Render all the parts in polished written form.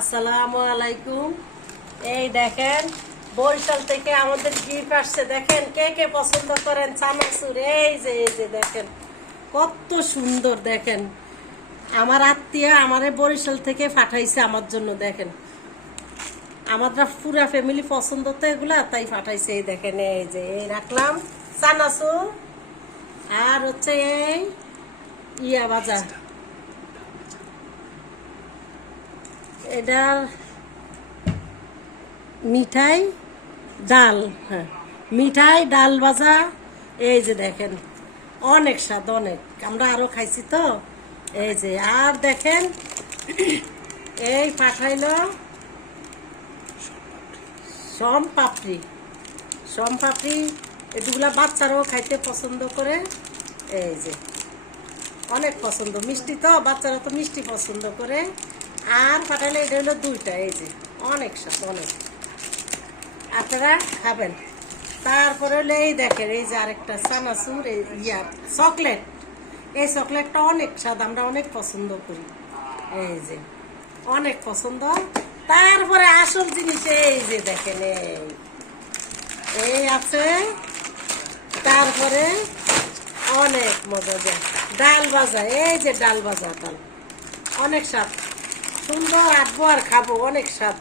আসসালামু আলাইকুম। এই দেখেন বরিশাল থেকে আমাদের গিফট আসছে। দেখেন কে কে পছন্দ করেন চানাচুর। এই যে দেখেন কত সুন্দর। দেখেন আমার আত্মীয় আমারে বরিশাল থেকে পাঠাইছে আমার জন্য। দেখেন আমরা পুরা ফ্যামিলি পছন্দ তো এগুলা, তাই পাঠাইছে। এই দেখেন এই যে এই রাখলাম চানাচুর, আর হচ্ছে এই ইয়া ভাজা, এটার মিঠাই ডাল, হ্যাঁ মিঠাই ডাল ভাজা। এই যে দেখেন অনেক স্বাদ, অনেক, আমরা আরো খাইছি তো। এই যে আর দেখেন এই পাঠাইলো সম পাপড়ি, সম পাপড়ি। এগুলা বাচ্চারাও খাইতে পছন্দ করে। এই যে অনেক পছন্দ, মিষ্টি তো, বাচ্চারা তো মিষ্টি পছন্দ করে। আর পাঠাইলে এটা হলো দুইটা। এই যে অনেক স্বাদ, অনেক, আপনারা খাবেন। তারপরে হলো এই দেখেন এই যে আরেকটা চানাচুর, ইয়া চকলেট। এই চকলেটটা অনেক স্বাদ, আমরা অনেক পছন্দ করি। এই যে অনেক পছন্দ। তারপরে আসল জিনিস এই যে দেখেন এই আছে। তারপরে অনেক মজা যায় ডাল ভাজা। এই যে ডাল ভাজা, ডাল অনেক স্বাদ, সুন্দর, আটবো আর খাবো, অনেক স্বাদ।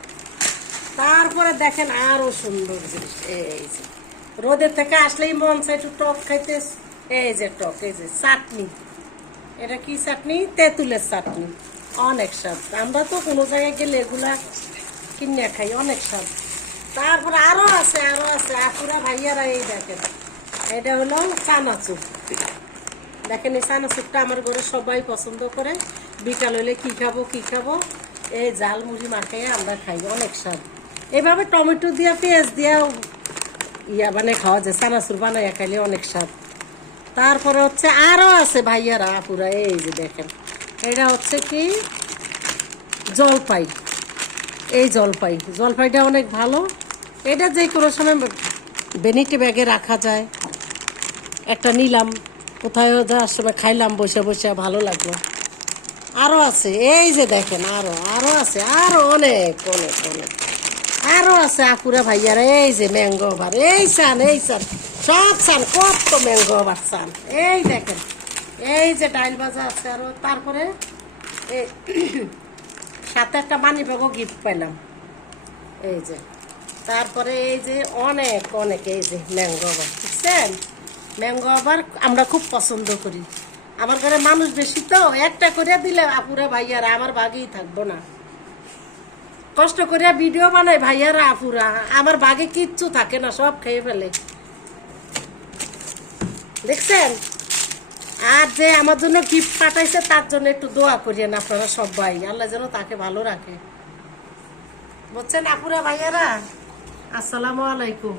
তারপরে দেখেন আরো সুন্দর জিনিস। এই যে রোদের থেকে আসলেই মন চাই একটু টক খাইতে। এই যে টক, এই যে চাটনি, এটা কি চাটনি? তেঁতুলের চাটনি, অনেক স্বাদ। আমরা তো কোনো জায়গায় গেলে এগুলা কিনে খাই, অনেক স্বাদ। তারপরে আরো আছে, আরো আছে আপুরা ভাইয়ারা। এই দেখেন এটা হলো চানাচুর। দেখেন এই চানাচুরটা আমার ঘরে সবাই পছন্দ করে। বিকাল হলে কি খাবো কি খাবো, এই জাল মুড়ি মাখাইয়া আমরা খাই, অনেক স্বাদ। এইভাবে টমেটো দিয়া পেঁয়াজ দিয়া ইয়া বানায় খাওয়া যায়, চানাচুর বানাইয়া খাইলে অনেক স্বাদ। তারপরে হচ্ছে আরো আছে ভাইয়ারা আপুরা। এই যে দেখেন এটা হচ্ছে কি জলপাই। এই জলপাইটা অনেক ভালো। এটা যে কোনো সময় বেনিটি ব্যাগে রাখা যায়। একটা নিলাম, কোথায় যাওয়ার সময় খাইলাম বসে বসে, ভালো লাগলো। আরো আছে এই যে দেখেন, আরো আছে, আরো অনেক অনেক অনেক আরো আছে আপুরা ভাইয়ারা। এই যে ম্যাঙ্গো ওভার, এই চান সব চান, কত ম্যাঙ্গো ওভার চান। এই দেখেন এই যে ডাইল ভাজা আছে আরো। তারপরে এই সাথে একটা মানি ব্যাগও গিফট পাইলাম। এই যে তারপরে এই যে অনেক অনেক এই যে ম্যাঙ্গো ওভার, বুঝছেন? ম্যাঙ্গো ওভার আমরা খুব পছন্দ করি। আমার ঘরে মানুষ বেশি তো, একটা করে দিলে আপুরা ভাইয়ারা আমার বাগেই থাকবো না। কষ্ট করে ভিডিও বানাই ভাইয়ারা আপুরা, আমার বাগে কিচ্ছু থাকে না, সব খেয়ে ফেলে, দেখছেন? আর যে আমার জন্য গিফট পাঠাইছে তার জন্য একটু দোয়া করিয়েন আপনারা সবাই, আল্লাহ যেন তাকে ভালো রাখে, বুঝছেন আপুরা ভাইয়ারা। আসসালামু আলাইকুম।